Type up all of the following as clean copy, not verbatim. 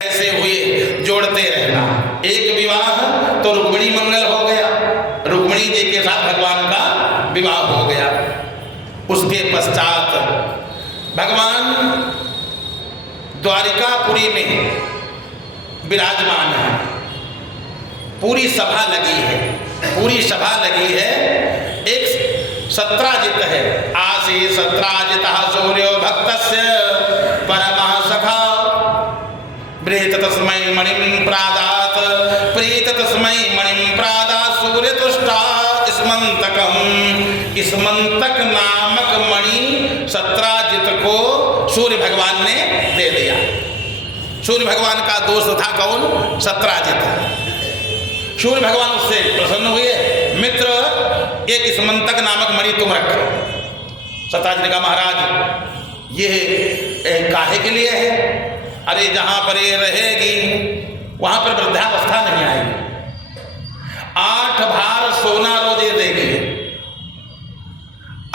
ऐसे हुए जोड़ते रहना। एक विवाह तो रुक्मिणी मंगल हो गया, रुक्मिणी जी के साथ भगवान का विवाह हो गया। उसके पश्चात भगवान द्वारिकापुरी में विराजमान है। पूरी सभा लगी है, पूरी सभा लगी है। एक सत्राजित है, आसे सत्राजितः सूर्यो भक्तस्य परमः सखा प्रीत तस्मै मणिं प्रादात प्रीत तस्मै मणिं प्रादात सूर्य तुष्टा स्मंतकम। स्मंतक नामक मणि सत्राजित को सूर्य भगवान ने दे दिया। सूर्य भगवान का दोस्त था कौन? सत्राजित। सूर्य भगवान उससे प्रसन्न हुए, मित्र एक स्मंतक नामक मणि तुम रखो। सत्राजित ने कहा महाराज ये काहे के लिए है? अरे जहां पर ये रहेगी वहां पर वृद्धावस्था नहीं आएगी। 8 भार सोना रोजे देगी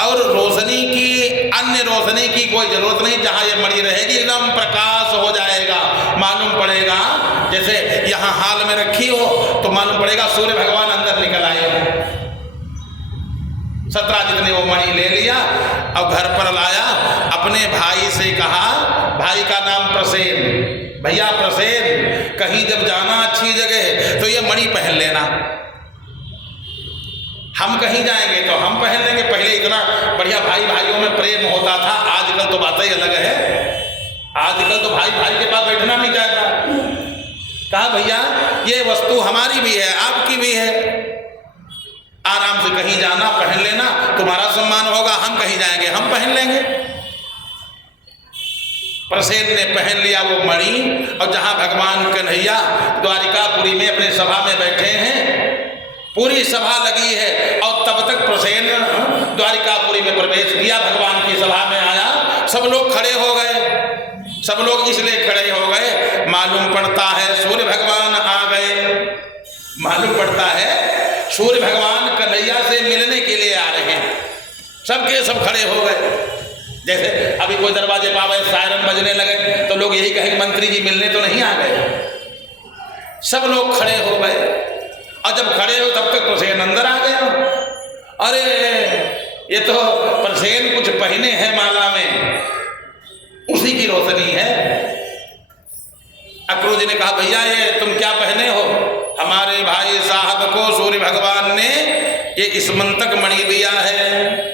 और रोशनी की, अन्य रोशनी की कोई जरूरत नहीं। जहां ये मणि रहेगी एकदम प्रकाश हो जाएगा। मालूम पड़ेगा जैसे यहां हाल में रखी हो तो मालूम पड़ेगा सूर्य भगवान अंदर निकल आए हो। सत्राजित ने वो मणि ले लिया और घर पर लाया। अपने भाई से कहा, भाई का नाम प्रसेन, भैया प्रसेन कहीं जब जाना अच्छी जगह तो ये मणि पहन लेना। हम कहीं जाएंगे तो हम पहन लेंगे। पहले इतना बढ़िया भाई भाइयों में प्रेम होता था, आजकल तो बातें अलग है। आजकल तो भाई भाई के पास बैठना नहीं चाहता। कहा भैया ये वस्तु हमारी भी है, आपकी भी है, आराम से कहीं जाना पहन लेना, तुम्हारा सम्मान होगा। हम कहीं जाएंगे हम पहन लेंगे। प्रसेन ने पहन लिया वो मणि और जहां भगवान कन्हैया द्वारिकापुरी में अपने सभा में बैठे हैं, पूरी सभा लगी है और तब तक प्रसेन द्वारिकापुरी में प्रवेश किया, भगवान की सभा में आया। सब लोग खड़े हो गए। सब लोग इसलिए खड़े हो गए, मालूम पड़ता है सूर्य भगवान आ गए। मालूम पड़ता है सूर्य भगवान कन्हैया से मिलने के लिए आ रहे हैं। सबके सब खड़े हो गए। जैसे अभी कोई दरवाजे पर आवे, सायरन बजने लगे तो लोग यही कहेंगे मंत्री जी मिलने तो नहीं आ गए। सब लोग खड़े हो गए और जब खड़े हो तब तक प्रसेन अंदर आ गया। अरे ये तो प्रसेन कुछ पहने हैं माला में, उसी की रोशनी है। अक्रूर जी ने कहा भैया ये तुम क्या पहने हो? हमारे भाई साहब को सूर्य भगवान ने एक स्मंतक मणि दिया है।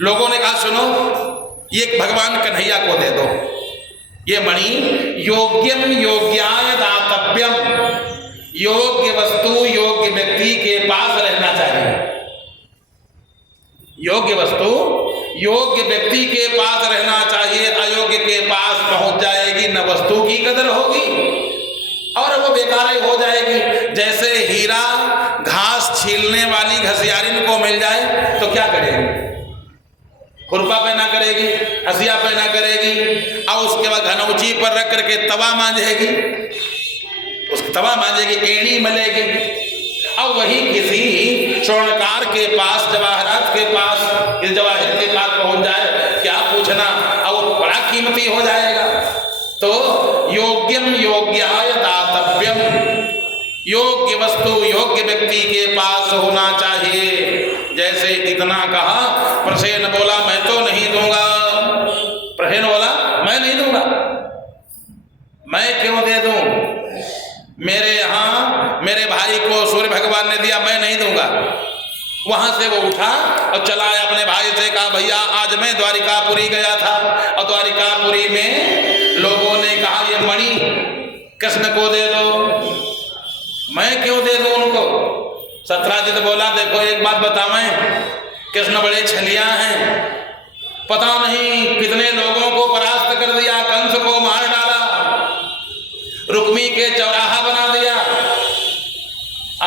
लोगों ने कहा सुनो ये भगवान कन्हैया को दे दो। ये मणि योग्यम योग्याय दातव्यम, योग्य वस्तु योग्य व्यक्ति के पास रहना चाहिए। योग्य वस्तु योग्य व्यक्ति के पास रहना चाहिए। अयोग्य के पास पहुंच जाएगी, न वस्तु की कदर होगी और वो बेकार हो जाएगी। जैसे हीरा घास छीलने वाली घसियारिन को मिल जाए तो क्या करेगी? खुरपा पे ना करेगी, हसिया पे ना करेगी और उसके बाद घनौची पर रख करके तवा मांझेगी, उसकी तवा मांझेगी, एड़ी मलेगी। और वही किसी स्वर्णकार के पास, जवाहरात के पास, इस जवाहर के पास पहुंच जाए, क्या पूछना, और वो बड़ा कीमती हो जाएगा। तो योग्यम योग्याय दातव्यम, योग्य वस्तु योग्य व्यक्ति के पास होना चाहिए। जैसे इतना कहा, प्रसेन बोला मैं तो नहीं दूंगा। प्रसेन बोला मैं नहीं दूंगा। मैं क्यों दे दूं? मेरे यहाँ मेरे भाई को सूर्य भगवान ने दिया, मैं नहीं दूंगा। वहां से वो उठा और चला आया अपने भाई से, कहा भैया आज मैं द्वारिकापुरी गया था और द्वारिकापुरी में लोगों ने कहा ये मणि कृष्ण को दे दो। मैं क्यों दे दूं उनको? सत्राजित बोला देखो एक बात बतावें, कृष्ण बड़े छलिया हैं, पता नहीं कितने लोगों को परास्त कर दिया, कंस को मार डाला, रुक्मी के चौराहा बना दिया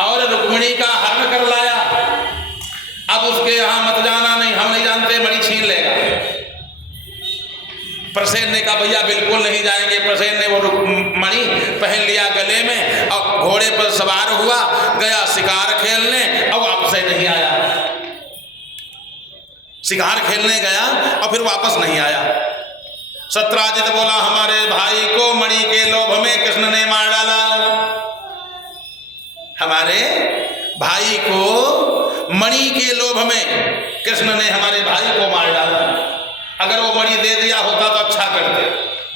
और रुक्मिणी का हरण कर लाया। अब उसके यहां मत जाना, नहीं हम नहीं जानते, मणि छीन लेगा। प्रसेन ने कहा भैया बिल्कुल नहीं जाएंगे। प्रसेन ने वो मणि पहन लिया गले में और घोड़े पर सवार हुआ, गया शिकार खेलने और वापस नहीं आया। शिकार खेलने गया और फिर वापस नहीं आया। सत्राजित बोला हमारे भाई को मणि के लोभ में कृष्ण ने मार डाला। हमारे भाई को मणि के लोभ में कृष्ण ने हमारे भाई को मार डाला। अगर वो मणि दे दिया होता तो अच्छा करते।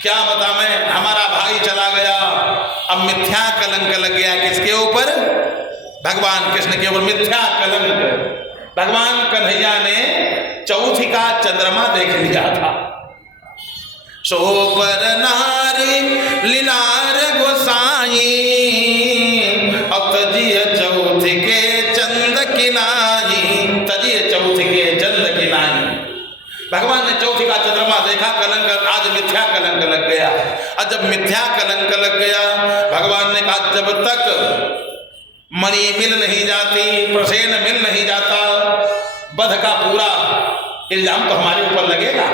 क्या बता मैं, हमारा भाई चला गया, अब मिथ्या कलंक लग गया किसके ऊपर? भगवान कृष्ण के ऊपर मिथ्या कलंक। भगवान कन्हैया ने चौथी का चंद्रमा देख लिया था। सोपर नारी लीलार गोसाई, अब तजिए चौथ के चंद किनाई, तजिए चौथ के चंद किनाई। भगवान ने चौथी का चंद्रमा देखा, कलंक, आज मिथ्या कलंक लग गया। और जब मिथ्या कलंक लग गया, भगवान ने कहा जब तक मणि मिल नहीं जाती, प्रसेन मिल नहीं जाता, वध का पूरा इल्जाम तो हमारे ऊपर लगेगा,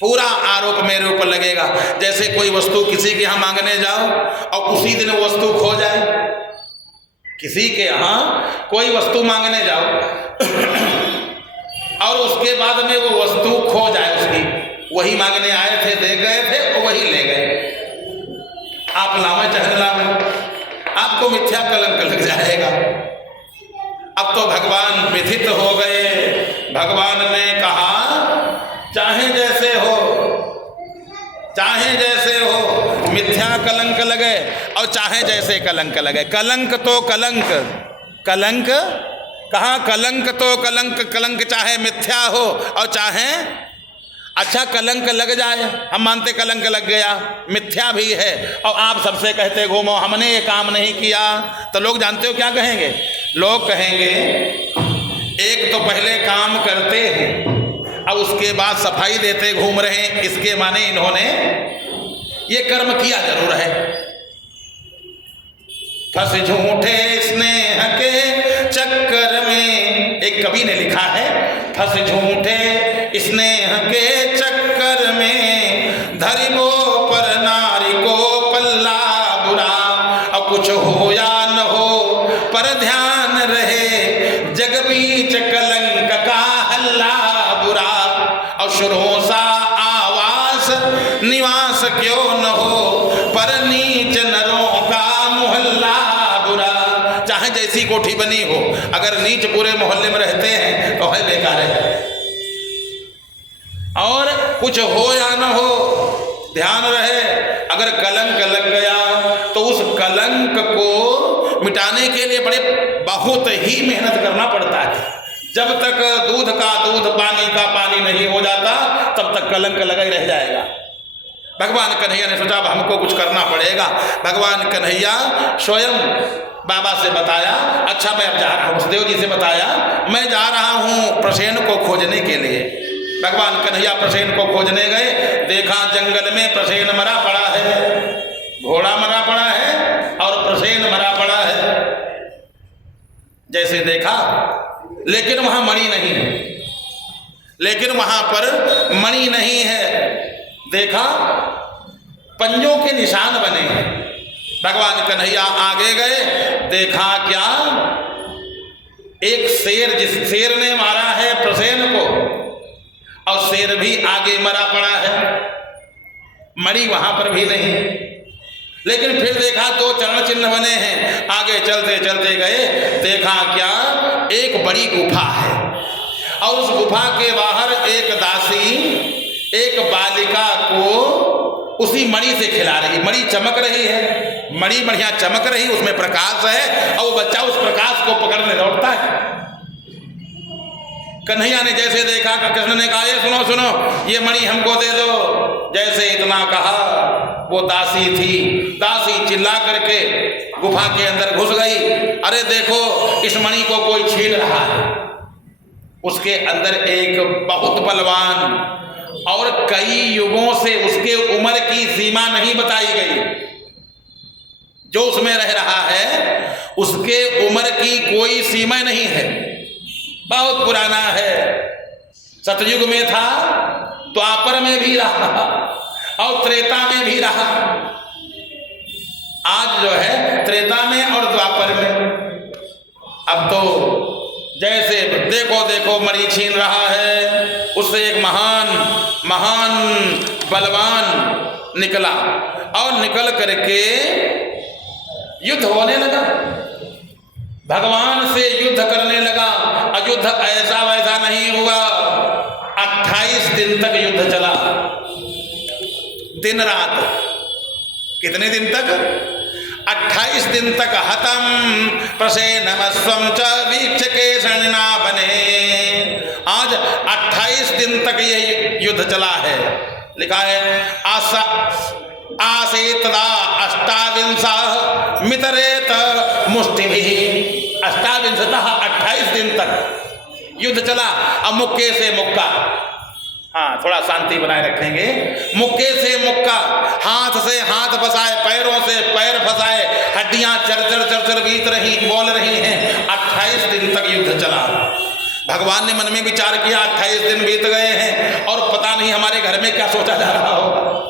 पूरा आरोप मेरे ऊपर लगेगा। जैसे कोई वस्तु किसी के यहाँ मांगने जाओ और उसी दिन वो वस्तु खो जाए। किसी के यहाँ कोई वस्तु मांगने जाओ और उसके बाद में वो वस्तु खो जाए, उसकी वही मांगने आए थे, दे गए थे, वही ले गए, आप लावे चाहे लावे, आपको मिथ्या कलंक लग जाएगा। अब तो भगवान व्यथित हो गए। भगवान ने कहा चाहे जैसे हो, चाहे जैसे हो, मिथ्या कलंक लगे और चाहे जैसे कलंक लगे, कलंक तो कलंक, कलंक कहाँ, कलंक तो कलंक, कलंक चाहे मिथ्या हो और चाहे अच्छा कलंक लग जाए। हम मानते कलंक लग गया, मिथ्या भी है, और आप सबसे कहते घूमो हमने ये काम नहीं किया, तो लोग जानते हो क्या कहेंगे? लोग कहेंगे एक तो पहले काम करते हैं अब उसके बाद सफाई देते घूम रहे हैं, इसके माने इन्होंने ये कर्म किया जरूर है। फंस झूठे स्नेह के चक्कर में, एक कवि ने लिखा है, फंस झूठे स्नेह के चक्कर में, धरिबो पर नारी को पल्ला बुरा, अब कुछ हो या न हो पर ध्यान रहे, जग बीच कलंक का हल्ला बुरा, और शुरों सा आवास निवास क्यों न हो, पर नीच नरों का मोहल्ला बुरा। चाहे जैसी कोठी बनी हो, अगर नीच पूरे मोहल्ले में रहते हैं तो है बेकार है। और कुछ हो या न हो ध्यान रहे, अगर कलंक लग गया तो उस कलंक को मिटाने के लिए बड़े बहुत ही मेहनत करना पड़ता है। जब तक दूध का दूध पानी का पानी नहीं हो जाता तब तक कलंक लगा ही रह जाएगा। भगवान कन्हैया ने सोचा अब हमको कुछ करना पड़ेगा। भगवान कन्हैया स्वयं बाबा से बताया, अच्छा मैं अब जा रहा हूँ, देव जी से बताया मैं जा रहा हूँ प्रसेन को खोजने के लिए। भगवान कन्हैया प्रसेन को खोजने गए, देखा जंगल में प्रसेन मरा पड़ा है, घोड़ा मरा पड़ा है और प्रसेन मरा पड़ा है। जैसे देखा, लेकिन वहां मणि नहीं है, लेकिन वहां पर मणि नहीं है। देखा पंजों के निशान बने हैं। भगवान कन्हैया आगे गए, देखा क्या, एक शेर, जिस शेर ने मारा है प्रसेन को, और शेर भी आगे मरा पड़ा है, मणि वहां पर भी नहीं। लेकिन फिर देखा दो चरण चिन्ह बने हैं। आगे चलते चलते गए, देखा क्या, एक बड़ी गुफा है और उस गुफा के बाहर एक दासी एक बालिका को उसी मणि से खिला रही। मणि चमक रही है, मणि बढ़िया चमक रही, उसमें प्रकाश है, और वो बच्चा उस प्रकाश को पकड़ने दौड़ता है। कन्हैया ने जैसे देखा, कृष्ण ने कहा ये सुनो सुनो, ये मणि हमको दे दो। जैसे इतना कहा, वो दासी थी, दासी चिल्ला करके गुफा के अंदर घुस गई। अरे देखो इस मणि को कोई छीन रहा है। उसके अंदर एक बहुत बलवान और कई युगों से उसके उम्र की सीमा नहीं बताई गई, जो उसमें रह रहा है उसके उम्र की कोई सीमा नहीं है, बहुत पुराना है। सतयुग में था, द्वापर में भी रहा और त्रेता में भी रहा। आज जो है त्रेता में और द्वापर में। अब तो जैसे देखो देखो मणि छीन रहा है, उससे एक महान महान बलवान निकला और निकल करके युद्ध होने लगा, भगवान से युद्ध करने लगा। युद्ध ऐसा वैसा नहीं हुआ, 28 दिन तक युद्ध चला, दिन रात। कितने दिन तक? 28 दिन तक। हतम प्रसेनमस्वं च वीक्षके शरणा बने। आज 28 दिन तक ये युद्ध चला है। लिखा है आसीत् तदा अष्टाविंशः मितरेत मुष्टिभिः। 28 दिन तक युद्ध चला। अब मुक्के से मुक्का, हाँ थोड़ा शांति बनाए रखेंगे। मुक्के से मुक्का, हाथ से हाथ फंसाए, पैरों से पैर फंसाए, हड्डियां चर बीत रही, बोल रही हैं। 28 दिन तक युद्ध चला। भगवान ने मन में विचार किया 28 दिन बीत गए हैं और पता नहीं हमारे घर में क्या सोचा जा रहा होगा।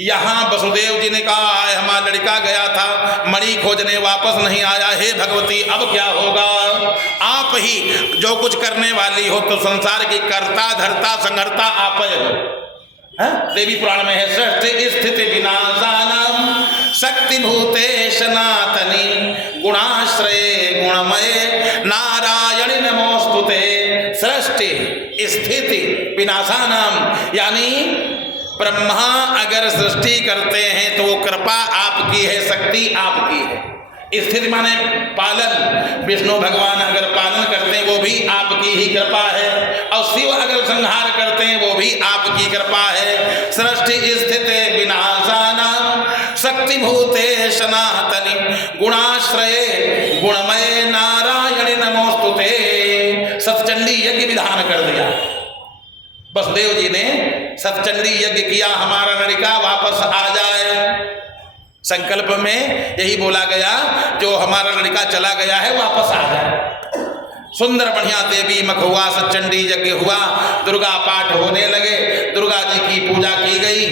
यहाँ वसुदेव जी ने कहा हमारा लड़का गया था मणि खोजने, वापस नहीं आया। हे भगवती अब क्या होगा? आप ही जो कुछ करने वाली हो, तो संसार की कर्ता धर्ता संहर्ता आप हो। देवी पुराण में है सृष्टि स्थिति विनाशानां शक्ति भूते सनातनी गुणाश्रये गुणमये नारायणी नमोस्तुते। सृष्टि स्थिति विनाशानां, यानी ब्रह्मा अगर सृष्टि करते हैं तो वो कृपा आपकी है, शक्ति आपकी है। स्थिति माने पालन, विष्णु भगवान अगर पालन करते हैं वो भी आपकी ही कृपा है, और शिव अगर संहार करते हैं वो भी आपकी कृपा है। सृष्टि स्थिति विनाशानां शक्ति भूते सनातनी गुणाश्रये गुणमय नारायणी नमोस्तुते। सतचंडी यज्ञ विधान कर दिया। वसुदेव जी ने सतचंडी यज्ञ किया, हमारा लड़का वापस आ जाए। संकल्प में यही बोला गया जो हमारा लड़का चला गया है वापस आ जाए। सुंदर बढ़िया देवी मख हुआ, सतचंडी यज्ञ हुआ, दुर्गा पाठ होने लगे, दुर्गा जी की पूजा की गई।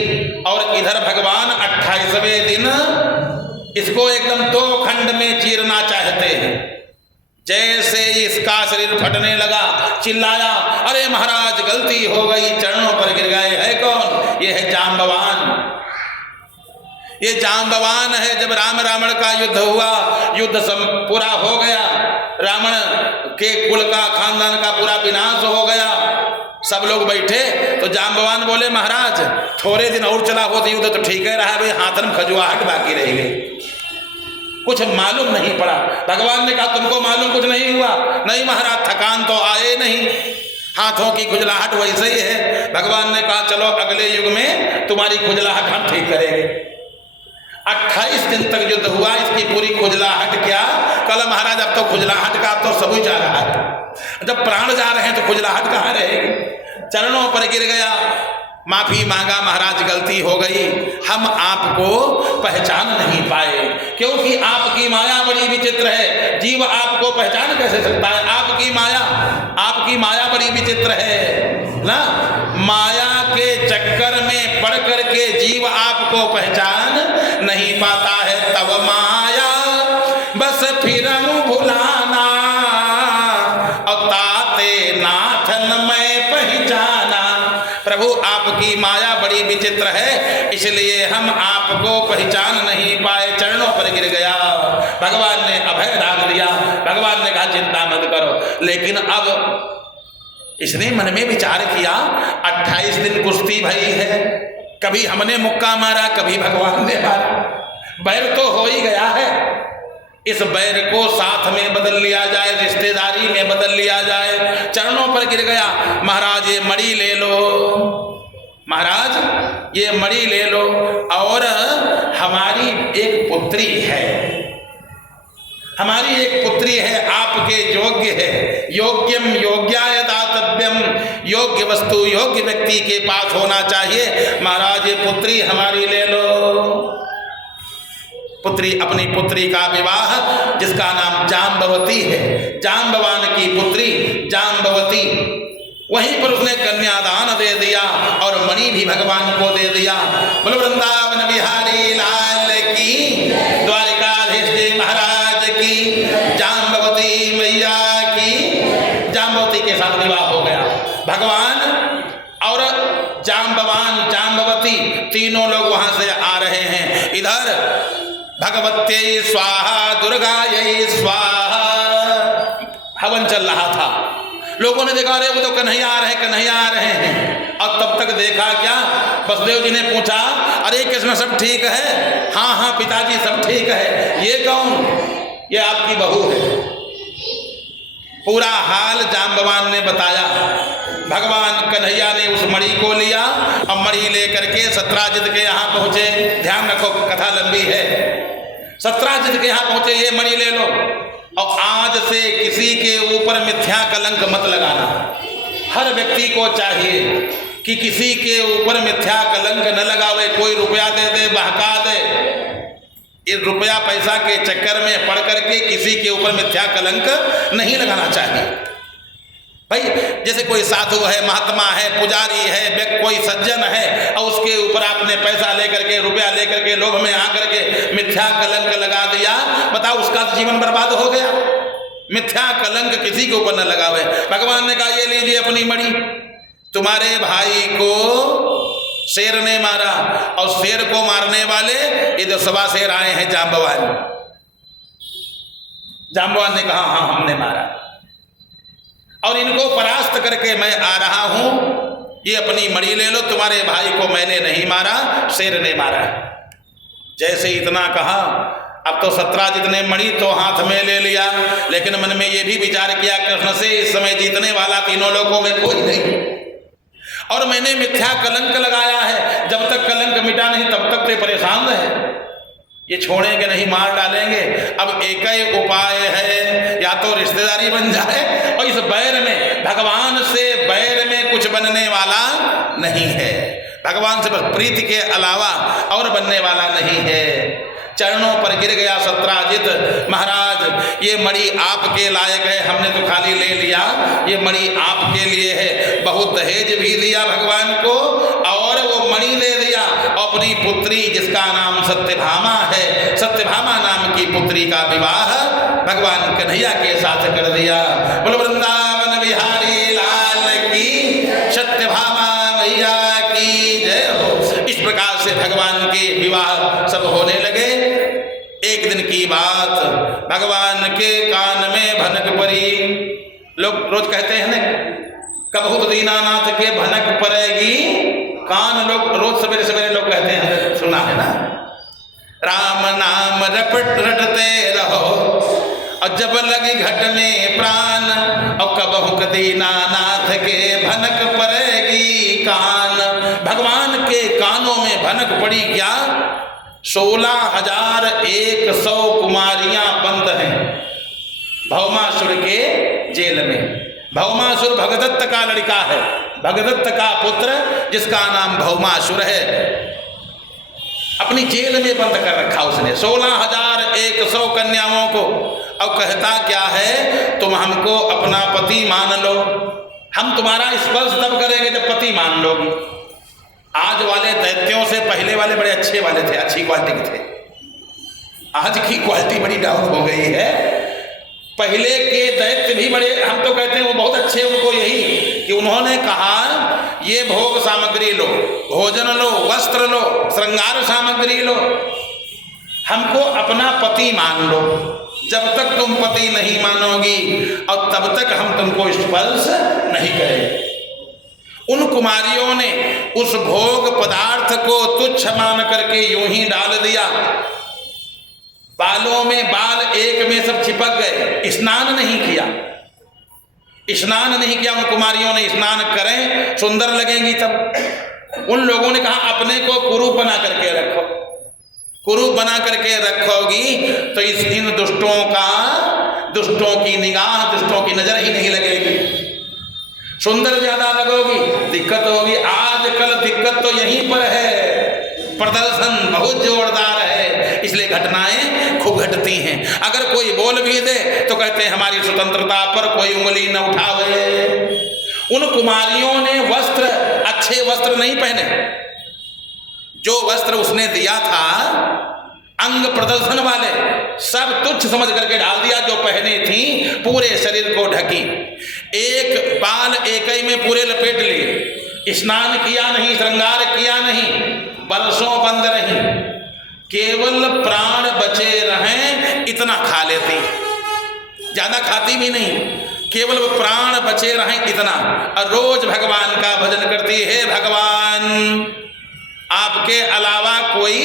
और इधर भगवान 28वें दिन इसको एकदम 2 खंड में चीरना चाहते हैं। जैसे इसका शरीर फटने लगा, चिल्लाया अरे महाराज गलती हो गई, चरणों पर गिर गए। है कौन? ये है जाम्बवान। ये जाम्बवान है। जब राम रावण का युद्ध हुआ, युद्ध पूरा हो गया, रावण के कुल का खानदान का पूरा विनाश हो गया, सब लोग बैठे तो जाम्बवान बोले महाराज थोड़े दिन और चला हो तो युद्ध तो ठीक है रहा, भाई हाथ में खजुआहट बाकी रह गई, कुछ मालूम नहीं पड़ा। भगवान ने कहा तुमको मालूम कुछ नहीं हुआ? नहीं महाराज, थकान तो आए नहीं, हाथों की खुजलाहट वैसे ही है। भगवान ने कहा चलो अगले युग में तुम्हारी खुजलाहट हम ठीक करेंगे। 28 दिन तक युद्ध हुआ, इसकी पूरी खुजलाहट क्या? कल महाराज अब तो खुजलाहट का तो सब जा रहा है, जब प्राण जा रहे हैं तो खुजलाहट कहाँ रहेगी? चरणों पर गिर गया, माफी मांगा महाराज गलती हो गई, हम आपको पहचान नहीं पाए, क्योंकि आपकी माया बड़ी विचित्र है। जीव आपको पहचान कैसे सकता है? आपकी माया बड़ी विचित्र है ना। माया के चक्कर में पड़ करके जीव आपको पहचान नहीं पाता है। तब माया बस फिरम भुलाना और ताते नाथन मैं पहचाना। प्रभु आपकी माया बड़ी विचित्र है, इसलिए हम आपको पहचान नहीं पाए। चरणों पर गिर गया, भगवान ने अभय दान दिया। भगवान ने कहा चिंता मत करो। लेकिन अब इसने मन में विचार किया 28 दिन कुश्ती भई है, कभी हमने मुक्का मारा, कभी भगवान ने मारा, बैर तो हो ही गया है। इस बैर को साथ में बदल लिया जाए, रिश्तेदारी में बदल लिया जाए। चरणों पर गिर गया, महाराज ये मणि ले लो, महाराज ये मणि ले लो, और हमारी एक पुत्री है, हमारी एक पुत्री है, आपके योग्य है। योग्यम योग्याय दातव्यम, योग्य वस्तु योग्य व्यक्ति के पास होना चाहिए। महाराज ये पुत्री हमारी ले लो। पुत्री, अपनी पुत्री का विवाह, जिसका नाम जाम्बवती है, जाम्बवान की पुत्री जाम्बवती, वहीं पर उसने कन्यादान दे दिया और मणि भी भगवान को दे दिया। बोलो वृंदावन बिहारी लाल की, द्वारिकाधीश जी महाराज की, जाम्बवती मैया की। जाम्बवती के साथ विवाह हो गया। भगवान और जाम्बवान वहां से आ रहे हैं। इधर भगवत्यै स्वाहा दुर्गायै स्वाहा हवन चल रहा था। लोगों ने देखा, अरे वो तो कन्हैया आ रहे हैं, कन्हैया आ रहे हैं। और तब तक देखा क्या, वसुदेव जी ने पूछा, अरे कृष्ण सब ठीक है? हाँ हाँ पिताजी सब ठीक है। ये कौन? ये आपकी बहू है। पूरा हाल जाम्बवान ने बताया। भगवान कन्हैया ने उस मणि को लिया और मणि लेकर के सत्राजित के यहाँ पहुंचे। ध्यान रखो, कथा लंबी है। सत्राजित के यहाँ पहुंचे, ये मणि ले लो और आज से किसी के ऊपर मिथ्या कलंक मत लगाना। हर व्यक्ति को चाहिए कि किसी के ऊपर मिथ्या कलंक न लगावे। कोई रुपया दे दे, बहका दे, इस रुपया पैसा के चक्कर में पड़ करके किसी के ऊपर मिथ्या कलंक नहीं लगाना चाहिए। भाई जैसे कोई साधु है, महात्मा है, पुजारी है, कोई सज्जन है और उसके ऊपर आपने पैसा लेकर के, रुपया लेकर के लोभ में आकर के मिथ्या कलंक लगा दिया, बताओ उसका जीवन बर्बाद हो गया। मिथ्या कलंक किसी के ऊपर न लगावे। भगवान ने कहा, ये लीजिए अपनी मणि, तुम्हारे भाई को शेर ने मारा और शेर को मारने वाले ये जो सवा शेर आए हैं जाम्बवान। जाम्बवान ने कहा, हाँ हमने मारा और इनको परास्त करके मैं आ रहा हूं। ये अपनी मणि ले लो, तुम्हारे भाई को मैंने नहीं मारा, शेर ने मारा। जैसे इतना कहा, अब तो सत्राजित ने मणि तो हाथ में ले लिया, लेकिन मन में ये भी विचार किया, कृष्ण से इस समय जीतने वाला तीनों लोगों में कोई नहीं और मैंने मिथ्या कलंक लगाया है। जब तक कलंक मिटा नहीं तब तक तो परेशान रहे। ये छोड़ेंगे नहीं, मार डालेंगे। अब एक ही उपाय है, या तो रिश्तेदारी बन जाए और इस बैर में, भगवान से बैर में कुछ बनने वाला नहीं है। भगवान से बस प्रीति के अलावा और बनने वाला नहीं है। चरणों पर गिर गया सत्राजित, महाराज ये मणि आपके लायक है, हमने तो खाली ले लिया, ये मणि आपके लिए है। बहुत दहेज भी दिया भगवान को और वो मणि ले दिया। अपनी पुत्री जिसका नाम सत्यभामा है, सत्यभामा नाम की पुत्री का विवाह भगवान कन्हैया के साथ कर दिया। बोलो वृंदावन बिहारी लाल की, सत्यभामा मैया की जय हो। इस प्रकार से भगवान के विवाह सब होने लगे। एक दिन की बात, भगवान के कान में भनक पड़ी। लोग रोज कहते हैं ना, कबहू दीनानाथ के भनक पड़ेगी कान, लोग रोज सवेरे सवेरे लोग कहते हैं, सुना है ना। राम नाम रटते रहो और जब लगी घट में प्राण, और कबहू दीनानाथ के भनक पड़ेगी कान। भगवान के कानों में भनक पड़ी क्या? 16,100 कुमारियां बंद हैं भौमासुर के जेल में। भौमासुर भगदत्त का लड़का है, भगदत्त का पुत्र जिसका नाम भौमासुर है, अपनी जेल में बंद कर रखा उसने 16,100 कन्याओं को। और कहता क्या है, तुम हमको अपना पति मान लो, हम तुम्हारा स्पर्श तब करेंगे जब पति मान लोगी। आज वाले दैत्यों से पहले वाले बड़े अच्छे वाले थे, अच्छी क्वालिटी के थे। आज की क्वालिटी बड़ी डाउन हो गई है। पहले के दैत्य भी बड़े, हम तो कहते हैं वो बहुत अच्छे, उनको यही कि उन्होंने कहा ये भोग सामग्री लो, भोजन लो, वस्त्र लो, श्रृंगार सामग्री लो, हमको अपना पति मान लो। जब तक तुम पति नहीं मानोगी और तब तक हम तुमको स्पर्श नहीं करेंगे। उन कुमारियों ने उस भोग पदार्थ को तुच्छ मान करके यूं ही डाल दिया। बालों में बाल एक में सब चिपक गए। स्नान नहीं किया, स्नान नहीं किया। उन कुमारियों ने स्नान करें, सुंदर लगेंगी तब। उन लोगों ने कहा अपने को कुरूप बना करके रखो, कुरूप बना करके रखोगी तो इन दुष्टों की निगाह, दुष्टों की नजर ही नहीं लगेगी। सुंदर ज्यादा लगोगी, दिक्कत होगी। आजकल दिक्कत तो यहीं पर है, प्रदर्शन बहुत जोरदार है, इसलिए घटनाएं खूब घटती हैं। अगर कोई बोल भी दे तो कहते हैं हमारी स्वतंत्रता पर कोई उंगली न उठावे। उन कुमारियों ने वस्त्र, अच्छे वस्त्र नहीं पहने। जो वस्त्र उसने दिया था अंग प्रदर्शन वाले, सब तुच्छ समझ करके डाल दिया। जो पहने थी पूरे शरीर को ढकी, एक बाल एक ही में पूरे लपेट लिए, स्नान किया नहीं, श्रृंगार किया नहीं, बरसों बंद रही, केवल प्राण बचे रहें इतना खा लेती, ज्यादा खाती भी नहीं, केवल वो प्राण बचे रहें इतना, और रोज भगवान का भजन करती, हे भगवान आपके अलावा कोई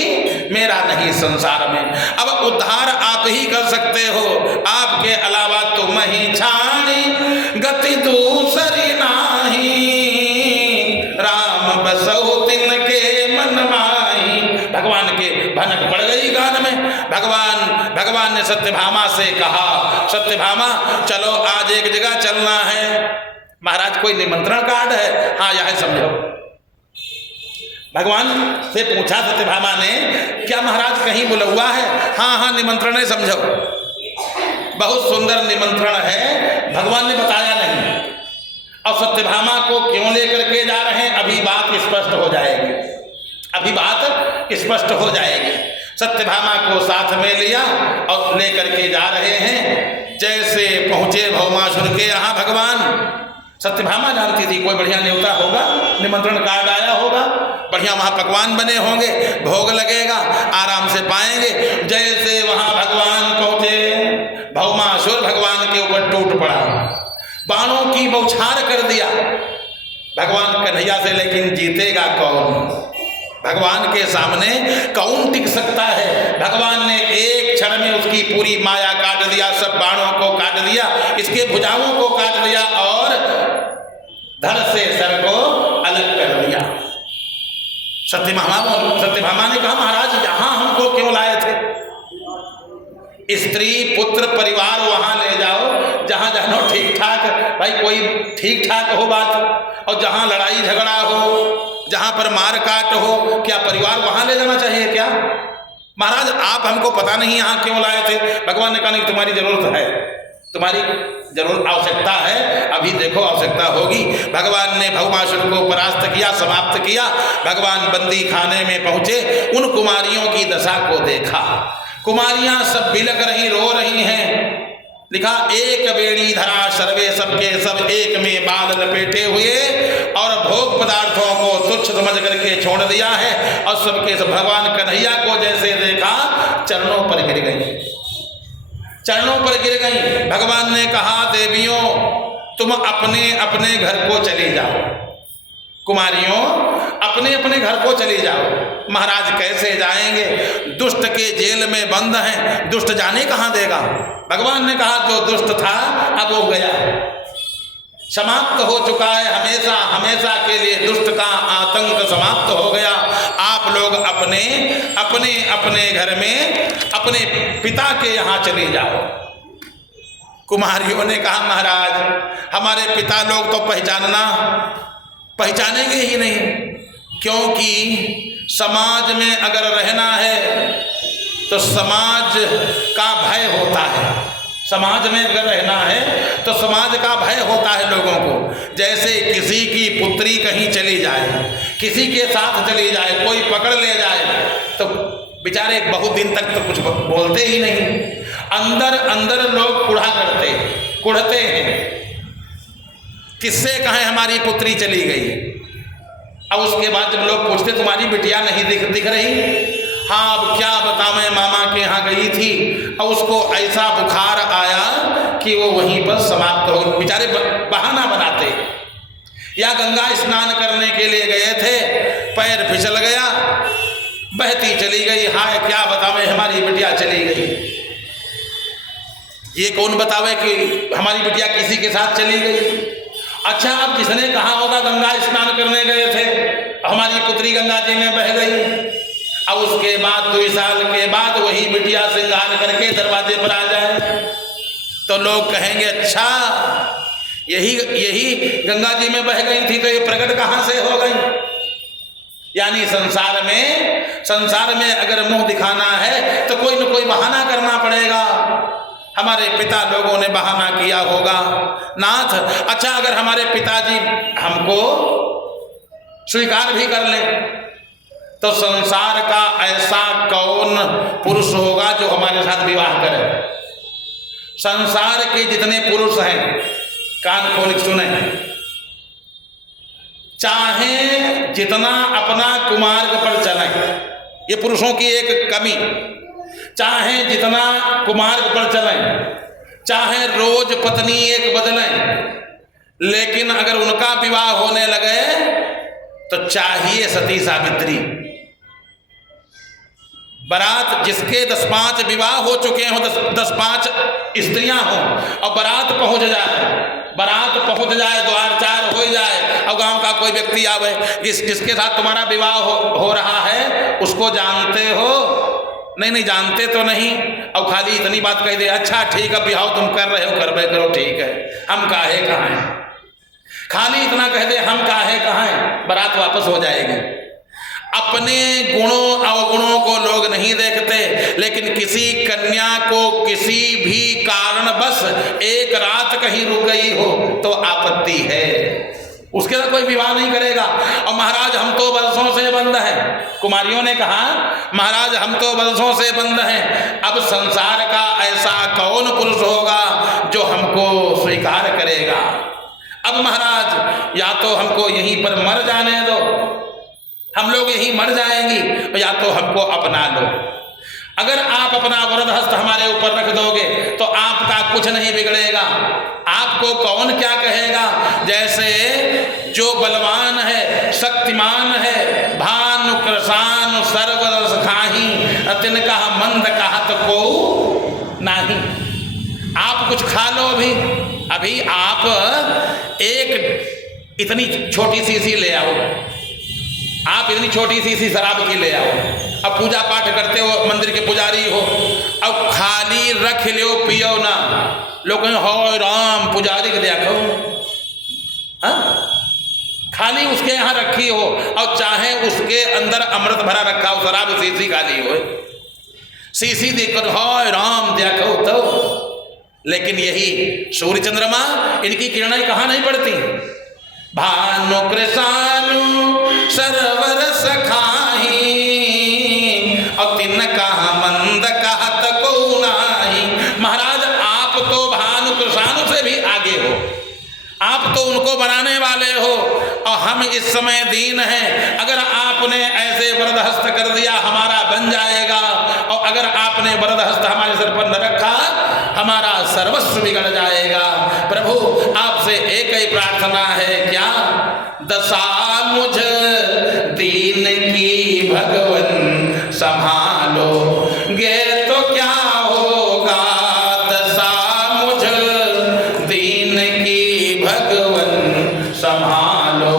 मेरा नहीं संसार में, अब उद्धार आप ही कर सकते हो, आपके अलावा तुम ही छाणी गति दूसरी नाही, राम बसहु तिनके मन माही। भगवान के भनक पड़ गई गान में। भगवान ने सत्यभामा से कहा, सत्यभामा चलो आज एक जगह चलना है। महाराज कोई निमंत्रण कार्ड है? हाँ यह समझो। भगवान से पूछा सत्यभामा ने, क्या महाराज कहीं बुलवा है? हाँ हाँ निमंत्रण है, समझो। बहुत सुंदर निमंत्रण है, भगवान ने बताया नहीं। और सत्यभामा को क्यों लेकर के जा रहे हैं, अभी बात स्पष्ट हो जाएगी, अभी बात स्पष्ट हो जाएगी। सत्यभामा को साथ में लिया और लेकर के जा रहे हैं। जैसे पहुंचे भौमासुर के यहाँ भगवान, सत्यभामा जानती थी कोई बढ़िया न्योता होगा, निमंत्रण कार्ड आया होगा, बढ़िया वहाँ पकवान बने होंगे, भोग लगेगा, आराम से पाएंगे। जैसे वहाँ भगवान पहुँचे, भौमासुर भगवान के ऊपर टूट पड़ा, बाणों की बौछार कर दिया भगवान कन्हैया से। लेकिन जीतेगा कौन? भगवान के सामने कौन टिक सकता है? भगवान ने एक क्षण में उसकी पूरी माया काट दिया, सब बाणों को काट दिया, इसके भुजाओं को काट दिया और धड़ से सर को अलग कर दिया। सत्यभामा ने कहा, महाराज यहाँ हमको क्यों लाए थे? स्त्री पुत्र परिवार वहां ले जाओ जहां जानो ठीक ठाक, भाई कोई ठीक ठाक हो बात, और जहां लड़ाई झगड़ा हो, जहां पर मार काट हो, क्या परिवार वहां ले जाना चाहिए क्या? महाराज आप हमको पता नहीं यहाँ क्यों लाए थे। भगवान ने कहा नहीं, तुम्हारी जरूरत है, तुम्हारी जरूर आवश्यकता है, अभी देखो आवश्यकता होगी। भगवान ने भौमासुर को परास्त किया, समाप्त किया। भगवान बंदी खाने में पहुंचे, उन कुमारियों की दशा को देखा। कुमारियां सब बिलक रही, रो रही हैं। लिखा, एक बेड़ी धरा सर्वे, सबके सब एक में बाल लपेटे हुए, और भोग पदार्थों को तुच्छ समझ करके छोड़ दिया है, और सबके सब भगवान कन्हैया को जैसे देखा चरणों पर गिर गई, चरणों पर गिर गई। भगवान ने कहा, देवियों तुम अपने अपने घर को चली जाओ, कुमारियों अपने अपने घर को चली जाओ। महाराज कैसे जाएंगे? दुष्ट के जेल में बंद हैं, दुष्ट जाने कहाँ देगा? भगवान ने कहा, जो दुष्ट था अब वो गया, समाप्त हो चुका है, हमेशा हमेशा के लिए दुष्ट का आतंक समाप्त हो गया। आप लोग अपने अपने अपने घर में अपने पिता के यहाँ चले जाओ। कुमारियों ने कहा, महाराज हमारे पिता लोग तो पहचानेंगे ही नहीं, क्योंकि समाज में अगर रहना है तो समाज का भय होता है, समाज में अगर रहना है तो समाज का भय होता है लोगों को। जैसे किसी की पुत्री कहीं चली जाए, किसी के साथ चली जाए, कोई पकड़ ले जाए तो बेचारे बहुत दिन तक तो कुछ बोलते ही नहीं, अंदर अंदर लोग कुढ़ते हैं, किससे कहें हमारी पुत्री चली गई। अब उसके बाद जब लोग पूछते तुम्हारी बिटिया नहीं दिख रही, हाँ अब क्या बतावें, मामा के यहाँ गई थी और उसको ऐसा बुखार आया कि वो वहीं पर समाप्त हो, बेचारे बहाना बनाते। या गंगा स्नान करने के लिए गए थे, पैर फिसल गया, बहती चली गई, हाय क्या बतावें हमारी बिटिया चली गई। ये कौन बतावे कि हमारी बिटिया किसी के साथ चली गई? अच्छा अब किसने कहा होगा गंगा स्नान करने गए थे, हमारी पुत्री गंगा जी में बह गई। अब उसके बाद 2 साल के बाद वही बिटिया श्रृंगार करके दरवाजे पर आ जाए तो लोग कहेंगे, अच्छा यही गंगा जी में बह गई थी, तो ये प्रकट कहाँ से हो गई? यानी संसार में अगर मुंह दिखाना है तो कोई न कोई बहाना करना पड़ेगा। हमारे पिता लोगों ने बहाना किया होगा, नाथ अच्छा अगर हमारे पिताजी हमको स्वीकार भी कर लें तो संसार का ऐसा कौन पुरुष होगा जो हमारे साथ विवाह करे? संसार के जितने पुरुष हैं, कान खोल के सुने, चाहे जितना अपना कुमार्ग पर चलें, ये पुरुषों की एक कमी, चाहे जितना कुमार्ग पर चलें, चाहे रोज पत्नी एक बदलें, लेकिन अगर उनका विवाह होने लगे तो चाहिए सती सावित्री। बारात जिसके 10-5 विवाह हो चुके हों, 10-5 स्त्रियां हों, और बारात पहुंच जाए, द्वार 4 हो जाए, और गांव का कोई व्यक्ति आवे, जिसके साथ तुम्हारा विवाह हो रहा है उसको जानते हो? नहीं जानते तो नहीं, और खाली इतनी बात कह दे, अच्छा ठीक है विवाह तुम कर रहे हो, करबे करो, ठीक है, हम काहे कहाँ हैं, खाली इतना कह दे हम काहे कहाँ हैं, बारात वापस हो जाएगी। अपने गुणों अवगुणों को लोग नहीं देखते, लेकिन किसी कन्या को किसी भी कारणवश एक रात कहीं रुक गई हो तो आपत्ति है, उसके साथ कोई विवाह नहीं करेगा। और महाराज हम तो वर्षों से बंद हैं, कुमारियों ने कहा महाराज हम तो वर्षों से बंद हैं, अब संसार का ऐसा कौन पुरुष होगा जो हमको स्वीकार करेगा। अब महाराज या तो हमको यहीं पर मर जाने दो, हम लोग यहीं मर जाएंगी, या तो हमको अपना लो। अगर आप अपना वरद हस्त हमारे ऊपर रख दोगे तो आपका कुछ नहीं बिगड़ेगा, आपको कौन क्या कहेगा। जैसे जो बलवान है, शक्तिमान है, भानु कृषानु सर्वरस खाही, तिनका मंद कहत को नहीं। आप कुछ खा लो, अभी आप एक इतनी छोटी सी ले आओ, आप इतनी छोटी सी शराब की ले आओ, अब पूजा पाठ करते हो, मंदिर के पुजारी हो, अब खाली रख लो पियो ना, लोग हो राम पुजारी के देखो, खाली उसके यहाँ रखी हो, और चाहे उसके अंदर अमृत भरा रखा हो, शराब शीशी खाली हो, शीशी देखकर हो राम देखो तो। लेकिन यही सूर्य चंद्रमा इनकी किरणें कहाँ नहीं पड़ती। भानु कृषानु सरवरस खाही, और तिनका मंद कहत को नाही। महाराज आप तो भानु कृषानु से भी आगे हो, आप तो उनको बनाने वाले हो, और हम इस समय दीन हैं। अगर आपने ऐसे वरद हस्त कर दिया हमारा बन जाएगा, और अगर आपने वरद हस्त हमारे सिर पर न रखा हमारा सर्वस्व बिगड़ जाएगा। प्रभु आपसे एक ही प्रार्थना है, क्या दशा मुझ दीन की भगवन संभालो गे तो क्या होगा, दशा मुझ दीन की भगवन संभालो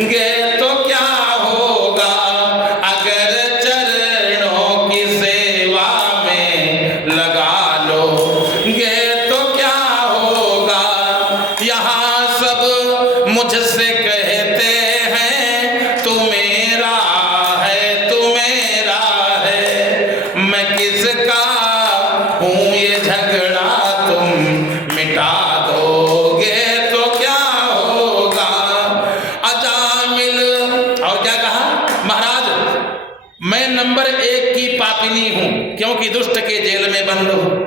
गे तो क्या होगा, अगर चरणों की सेवा में लगा लो गे तो क्या होगा। यहाँ सब मुझसे कहते हैं तू मेरा है, तू मेरा है, मैं किसका हूँ ये झगड़ा तुम मिटा दोगे तो क्या होगा। अजामिल और क्या कहा महाराज, मैं नंबर 1 की पापिनी हूँ, क्योंकि दुष्ट के जेल में बंद हूँ।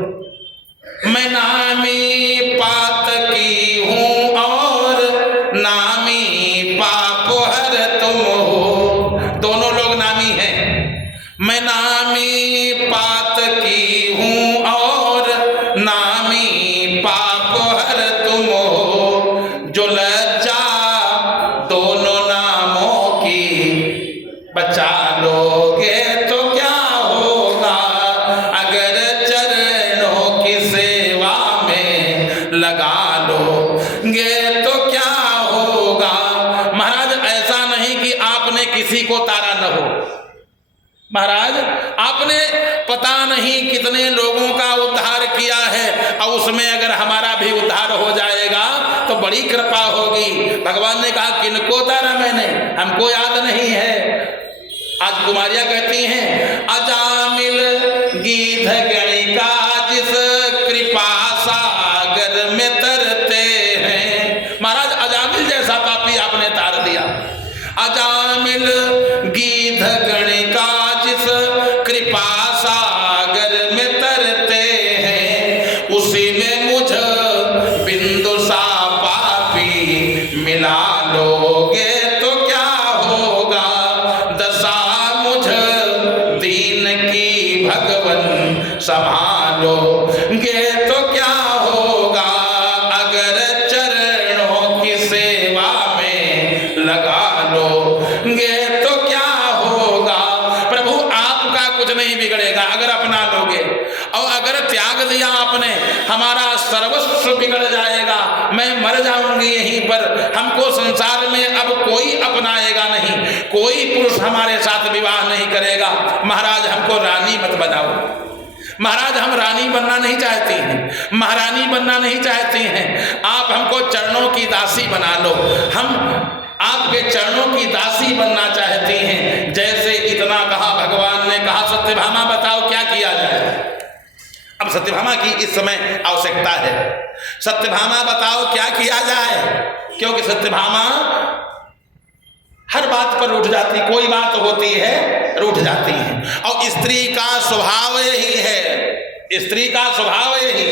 मैं नामी पात की हूँ और नामी पाप हर तुम हो, दोनों लोग नामी हैं। मैं नामी पात की हूँ और नामी पाप हर तुम हो, जो लज्जा दोनों नामों की बचा लोगे तो क्या होगा, अगर चरणों की सेवा में लगा लोगे तो क्या होगा। महाराज ऐसा नहीं कि आपने किसी को तारा न हो, महाराज आपने पता नहीं कितने लोगों का उद्धार किया है, और उसमें अगर हमारा भी उद्धार हो जाएगा तो बड़ी कृपा होगी। भगवान ने कहा किनको तारा मैंने, हमको याद नहीं है। आज कुमारियां कहती हैं अजामिल गीध गणिका जिस कृपा सागर में तरते हैं। महाराज अजामिल जैसा पापी आपने तार दिया। अजामिल गीध गणिका जिस कृपा सागर में तरते हैं, उसी में मुझ बिंदु सा पापी मिला लोगे तो क्या होगा। भगवन संभालो गे तो क्या होगा अगर चरणों की सेवा में लगा लो गे तो क्या होगा। प्रभु आपका कुछ नहीं बिगड़ेगा अगर अपना लोगे, और अगर त्याग दिया आपने हमारा सर्वस्व बिगड़ जाएगा। मैं मर जाऊंगी यहीं पर, हमको संसार में अब कोई अपनाएगा नहीं, कोई पुरुष हमारे साथ विवाह नहीं करेगा। महाराज हमको रानी मत बनाओ, महाराज हम रानी बनना नहीं चाहती हैं, महारानी बनना नहीं चाहती हैं, आप हमको चरणों की दासी बना लो, हम आपके चरणों की दासी बनना चाहती हैं। जैसे इतना कहा भगवान ने कहा सत्यभामा बताओ क्या किया जाए। अब सत्यभामा की इस समय आवश्यकता है, सत्यभामा बताओ क्या किया जाए, क्योंकि सत्यभामा हर बात पर रूठ जाती, कोई बात होती है रूठ जाती है, और स्त्री का स्वभाव यही है, स्त्री का स्वभाव यही।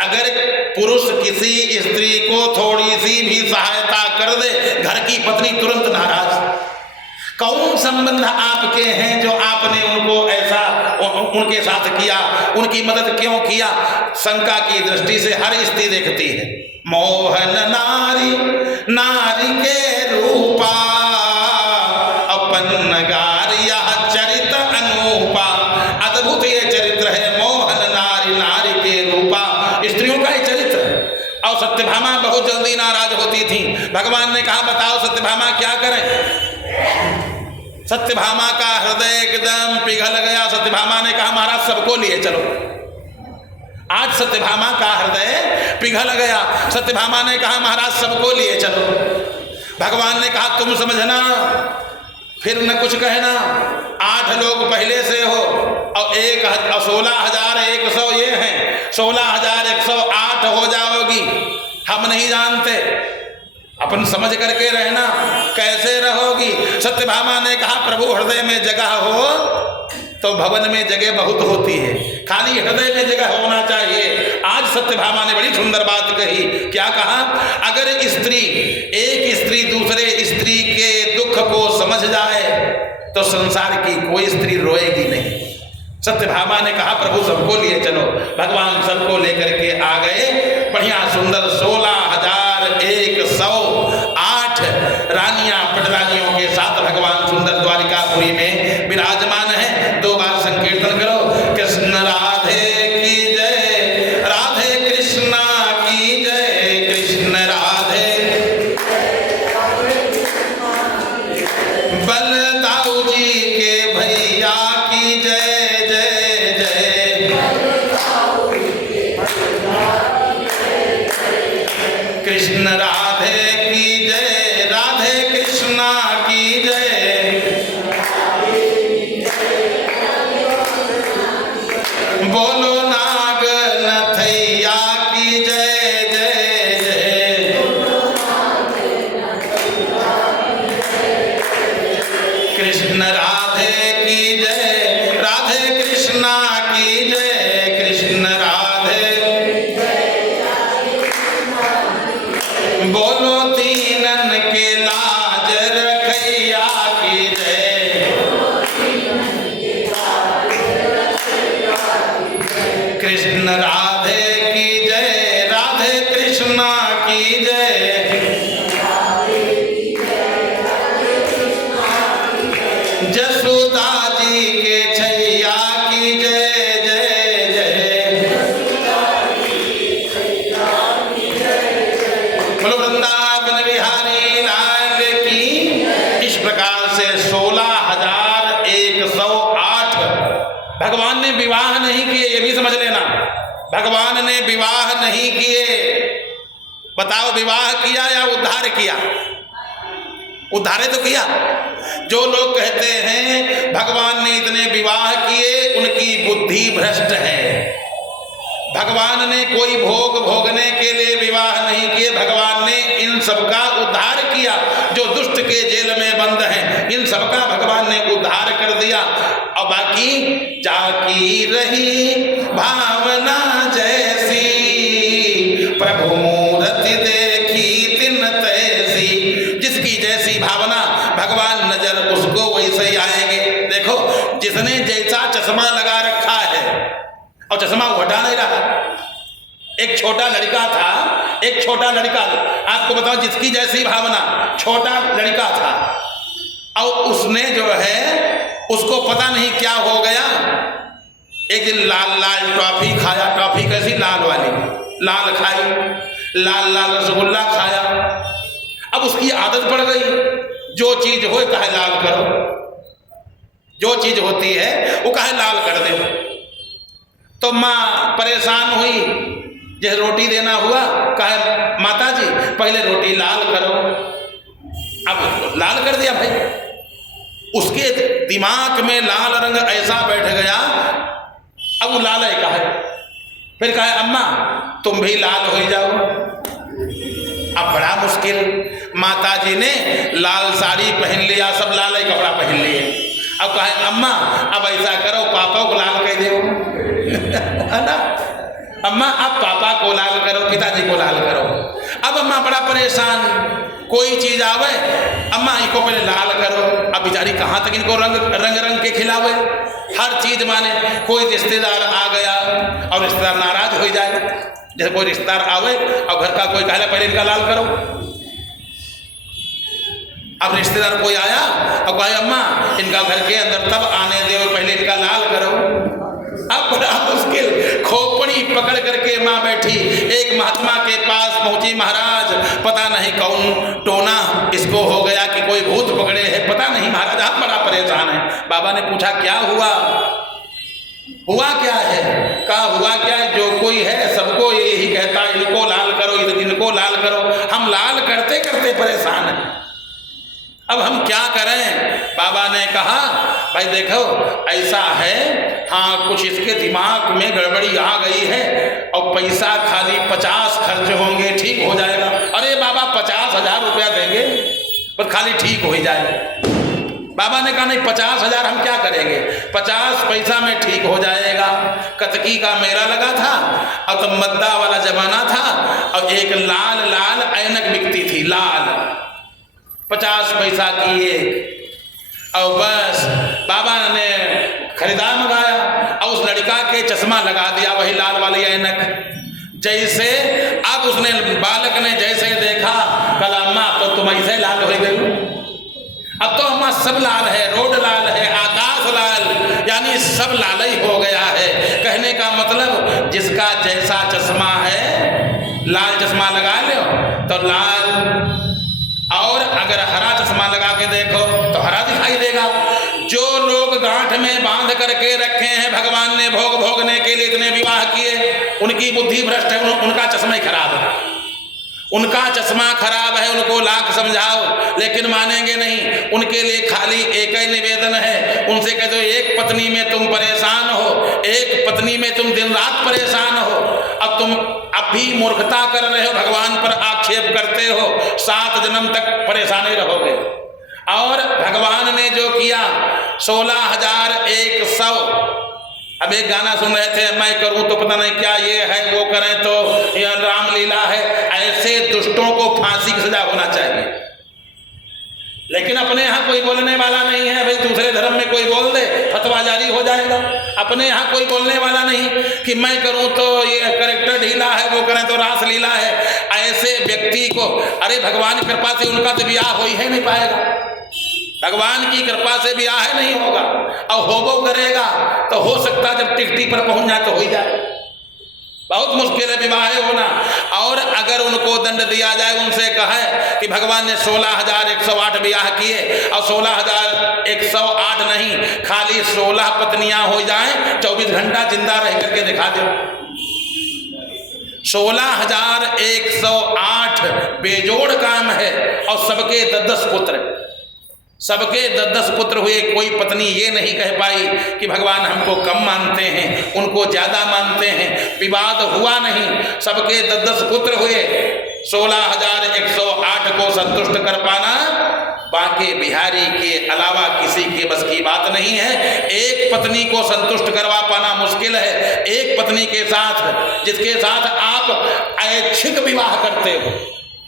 अगर पुरुष किसी स्त्री को थोड़ी सी भी सहायता कर दे, घर की पत्नी तुरंत नाराज। कौन संबंध आपके हैं जो आपने उनको ऐसा उनके साथ किया, उनकी मदद क्यों किया। शंका की दृष्टि से हर स्त्री देखती है। मोहन नारी नारी के रूपा अपन नगारिया चरित अनूपा। अद्भुत ये चरित्र है, मोहन नारी नारी के रूपा, स्त्रियों का ही चरित्र है। और सत्यभामा बहुत जल्दी नाराज होती थी। भगवान ने कहा बताओ सत्यभामा क्या करें। सत्यभामा का हृदय एकदम पिघल गया। सत्यभामा ने कहा महाराज सबको लिए चलो। आज सत्यभामा का हृदय पिघल गया। सत्यभामा ने कहा महाराज सबको लिए चलो। भगवान ने कहा तुम समझना फिर न कुछ कहना। 8 लोग पहले से हो और 16,100 ये हैं, 16,108 हो जाओगी। हम नहीं जानते, अपन समझ करके रहना, कैसे रहोगी। सत्यभामा ने कहा प्रभु हृदय में जगह हो तो भवन में जगह बहुत होती है, खाली हृदय में जगह होना चाहिए। आज सत्यभामा ने बड़ी सुंदर बात कही। क्या कहा, अगर स्त्री एक स्त्री दूसरे स्त्री के दुख को समझ जाए तो संसार की कोई स्त्री रोएगी नहीं। सत्यभामा ने कहा प्रभु सबको लिए चलो। भगवान सबको लेकर के आ गए। बढ़िया सुंदर 16,108 रानियां पटरानियों के साथ भगवान सुंदर द्वारिकापुरी में विराजमान है। 2 बार संकीर्तन करो। कृष्ण राधे की जय, राधे कृष्णा की जय, कृष्ण राधे। बलदाऊ जी के भैया की जय। कृष्ण राधे की जय, राधे कृष्णा की जय। बोलो नाग नथैया की जय जय जय। कृष्ण राधे की जय, राधे कृष्णा की जय, कृष्ण राधे। बोलो तीनन के लाज रखैया की जय। कृष्ण राधे की जय, राधे कृष्णा की जय। जसोदा जी के छैया की जय जय जय। बोलो वृंदावन बिहारी लाल की। इस प्रकार से 16,108 भगवान ने विवाह नहीं किए, ये भी समझ लेना। भगवान ने विवाह नहीं किए। बताओ विवाह किया या उद्धार किया? उद्धार तो किया। जो लोग कहते हैं भगवान ने इतने विवाह किए उनकी बुद्धि भ्रष्ट है। भगवान ने कोई भोग भोगने के लिए विवाह नहीं किए, भगवान ने इन सबका उद्धार किया। जो दुष्ट के जेल में बंद हैं इन सबका भगवान ने उद्धार कर दिया। और बाकी जाकी रही भावना जैसी, प्रभु मूर्ति देखी तिन तैसी। जिसकी जैसी भावना भगवान नजर उसको वैसे ही आएंगे। देखो जिसने जैसा चश्मा लगा रखा और चश्मा वो हटा नहीं रहा। एक छोटा लड़का था, एक छोटा लड़का, आपको बताओ जिसकी जैसी भावना, छोटा लड़का था और उसने जो है उसको पता नहीं क्या हो गया, एक दिन लाल लाल टॉफी खाया। टॉफी कैसी? लाल वाली, लाल खाई, लाल लाल रसगुल्ला खाया। अब उसकी आदत पड़ गई, जो चीज हो कहे लाल करो, जो चीज होती है वो कहे लाल कर दे। तो माँ परेशान हुई, जैसे रोटी देना हुआ, कहे माता जी पहले रोटी लाल करो। अब लाल कर दिया भाई, उसके दिमाग में लाल रंग ऐसा बैठ गया, अब वो लाल है कहे। फिर कहे अम्मा तुम भी लाल हो जाओ। अब बड़ा मुश्किल, माता जी ने लाल साड़ी पहन लिया, सब लाल ही कपड़ा पहन लिए। अब कहे अम्मा अब ऐसा करो पापा को लाल कह दो है ना, अम्मा अब पापा को लाल करो, पिताजी को लाल करो। अब अम्मा बड़ा परेशान, कोई चीज आवे अम्मा इनको पहले लाल करो। अब बेचारी कहाँ तक इनको रंग रंग रंग के खिलावे, हर चीज माने। कोई रिश्तेदार आ गया और रिश्तेदार नाराज हो जाए, जैसे कोई रिश्तेदार आवे और घर का कोई कहला पहले इनका लाल करो। अब रिश्तेदार कोई आया और कहे अम्मा इनका घर के अंदर तब आने दो, पहले इनका लाल करो। अब बड़ा मुश्किल, खोपड़ी पकड़ करके माँ बैठी, एक महात्मा के पास पहुंची। महाराज पता नहीं कौन टोना इसको हो गया कि कोई भूत पकड़े है, पता नहीं महाराज, आप बड़ा परेशान है। बाबा ने पूछा क्या हुआ, हुआ क्या है? कहा हुआ क्या है, जो कोई है सबको यही कहता है इनको लाल करो, इनको लाल करो। हम लाल करते करते परेशान हैं, अब हम क्या करें? बाबा ने कहा भाई देखो ऐसा है, हाँ कुछ इसके दिमाग में गड़बड़ी आ गई है और पैसा खाली 50 खर्च होंगे, ठीक हो जाएगा। अरे बाबा 50,000 रुपया देंगे बस खाली ठीक हो ही जाए। बाबा ने कहा नहीं 50,000 हम क्या करेंगे, 50 पैसा में ठीक हो जाएगा। कतकी का मेला लगा था और तब मद्दा वाला जमाना था और एक लाल लाल ऐनक बिकती थी, लाल 50 पैसा की एक, और बस बाबा ने खरीदार मंगाया और उस लड़का के चश्मा लगा दिया, वही लाल वाली ऐनक। जैसे अब उसने बालक ने जैसे देखा, कल अम्मा तो तुम ऐसे लाल हो गई, अब तो अम्मा सब लाल है, रोड लाल है, आकाश लाल, यानी सब लाल ही हो गया है। कहने का मतलब जिसका जैसा चश्मा है, लाल चश्मा लगा लो तो लाल, और अगर हरा चश्मा लगा के देखो तो हरा दिखाई देगा। जो लोग गांठ में बांध करके रखे हैं भगवान ने भोग भोगने के लिए इतने विवाह किए, उनकी बुद्धि भ्रष्ट है, उनका चश्मा ही खराब है, उनका चश्मा खराब है। उनको लाख समझाओ लेकिन मानेंगे नहीं। उनके लिए खाली एक ही निवेदन है, उनसे कह दो एक पत्नी में तुम परेशान हो, एक पत्नी में तुम दिन रात परेशान हो, अब तुम अब भी मूर्खता कर रहे हो, भगवान पर आक्षेप करते हो, 7 जन्म तक परेशानी रहोगे। और भगवान ने जो किया 16,100, अब एक गाना सुन रहे थे, मैं करूं तो पता नहीं क्या ये है, वो करें तो यह रामलीला है। ऐसे दुष्टों को फांसी की सजा होना चाहिए, लेकिन अपने यहाँ कोई बोलने वाला नहीं है। भाई दूसरे धर्म में कोई बोल दे फतवा जारी हो जाएगा, अपने यहाँ कोई बोलने वाला नहीं कि मैं करूँ तो ये कैरेक्टर ढीला है, वो करें तो रासलीला है। ऐसे व्यक्ति को, अरे भगवान की कृपा से उनका तो ब्याह हो ही नहीं पाएगा, भगवान की कृपा से ब्याह नहीं होगा, और होबो करेगा तो हो सकता जब टिकटी पर पहुंच जाए तो हो ही जाए। बहुत मुश्किल है विवाह होना। और अगर उनको दंड दिया जाए, उनसे कहे कि भगवान ने 16,108 ब्याह किए और 16,108 नहीं, खाली 16 पत्नियां हो जाएं, 24 घंटा जिंदा रह करके दिखा दो। 16,108 बेजोड़ काम है, और सबके 10-10 पुत्र, सबके 10-10 पुत्र हुए। कोई पत्नी ये नहीं कह पाई कि भगवान हमको कम मानते हैं, उनको ज्यादा मानते हैं। विवाद हुआ नहीं, सबके 10-10 पुत्र हुए। 16,108 को संतुष्ट कर पाना बांके बिहारी के अलावा किसी के बस की बात नहीं है। एक पत्नी को संतुष्ट करवा पाना मुश्किल है। एक पत्नी के साथ जिसके साथ आप ऐच्छिक विवाह करते हो,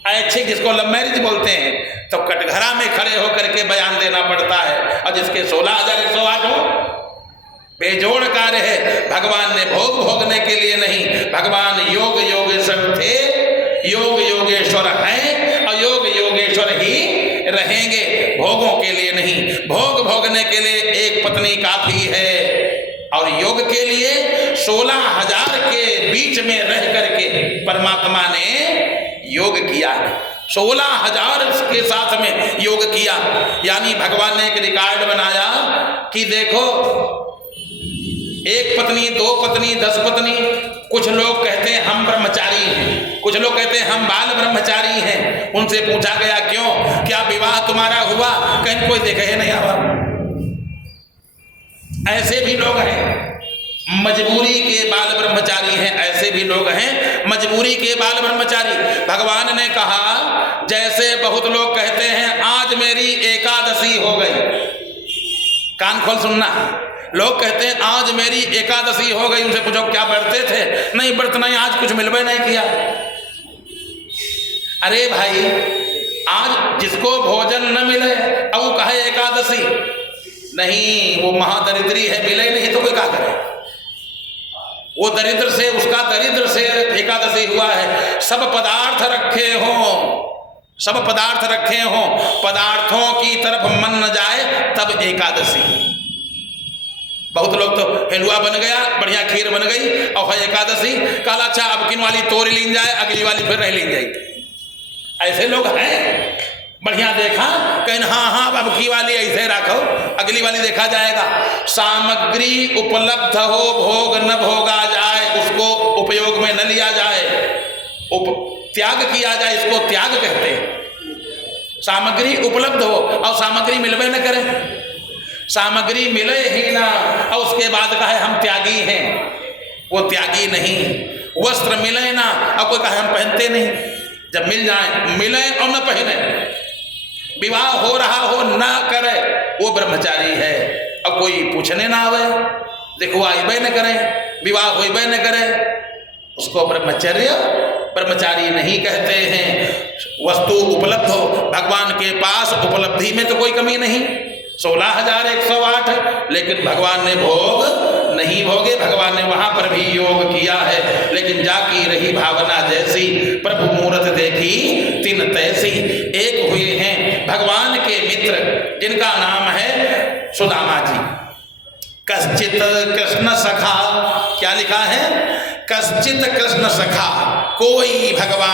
ऐच्छिक जिसको लव मैरिज बोलते हैं, तो कटघरा में खड़े होकर के बयान देना पड़ता है। और जिसके 16,108 हो, बेजोड़ कार्य है। भगवान ने भोग भोगने के लिए नहीं, भगवान योग योगेश्वर थे, योग योगेश्वर हैं और योग योगेश्वर ही रहेंगे, भोगों के लिए नहीं। भोग भोगने के लिए एक पत्नी काफी है और योग के लिए 16,000 के बीच में रह करके परमात्मा ने योग किया है। 16,000 के साथ में योग किया, यानी भगवान ने एक रिकॉर्ड बनाया कि देखो, एक पत्नी, 2 पत्नी, 10 पत्नी। कुछ लोग कहते हैं हम ब्रह्मचारी हैं, कुछ लोग कहते हैं हम बाल ब्रह्मचारी हैं। उनसे पूछा गया क्यों, क्या विवाह तुम्हारा हुआ? कहीं कोई देखे नहीं आवा। ऐसे भी लोग हैं, मजबूरी के बाल ब्रह्मचारी हैं, ऐसे भी लोग हैं मजबूरी के बाल ब्रह्मचारी। भगवान ने कहा, जैसे बहुत लोग कहते हैं आज मेरी एकादशी हो गई, कान खोल सुनना, लोग कहते हैं आज मेरी एकादशी हो गई। उनसे पूछो क्या व्रते थे? नहीं व्रत नहीं, आज कुछ मिलवे नहीं किया। अरे भाई, आज जिसको भोजन न मिले अब वो कहे एकादशी नहीं, वो महादरिद्री है, मिले नहीं तो कोई क्या करे? वो दरिद्र से, उसका दरिद्र से एकादशी हुआ है। सब पदार्थ रखे हों, सब पदार्थ रखे हों, पदार्थों की तरफ मन न जाए तब एकादशी। बहुत लोग तो हलवा बन गया, बढ़िया खीर बन गई और है एकादशी, काला अच्छा अब किन वाली तोड़ लीन जाए, अगली वाली फिर नहीं लीन जाए। ऐसे लोग हैं, बढ़िया देखा कहीं हाँ हाँ अब की वाली ऐसे रखो, अगली वाली देखा जाएगा। सामग्री उपलब्ध हो, भोग न भोगा जाए, उसको उपयोग में न लिया जाए, त्याग किया जाए, इसको त्याग कहते हैं। सामग्री उपलब्ध हो और सामग्री मिलवे न करे, सामग्री मिले ही ना और उसके बाद कहे हम त्यागी हैं, वो त्यागी नहीं। वस्त्र मिले ना और कोई कहे हम पहनते नहीं, जब मिल जाए, मिले और न पहने, विवाह हो रहा हो ना करे, वो ब्रह्मचारी है। अब कोई पूछने ना आवे, देखो आइबे न करे, विवाह होइबे न करे, उसको ब्रह्मचारी नहीं कहते हैं। वस्तु उपलब्ध हो, भगवान के पास उपलब्धि में तो कोई कमी नहीं, 16,108, लेकिन भगवान ने भोग नहीं भोगे, भगवान ने वहां पर भी योग किया है। लेकिन जाकी रही भावना जैसी, प्रभु मूरत देखी तिन तैसी। एक हुए हैं भगवान के मित्र जिनका नाम है सुदामा जी। कश्चित कृष्ण सखा, क्या लिखा है? कश्चित कृष्ण सखा, कोई भगवान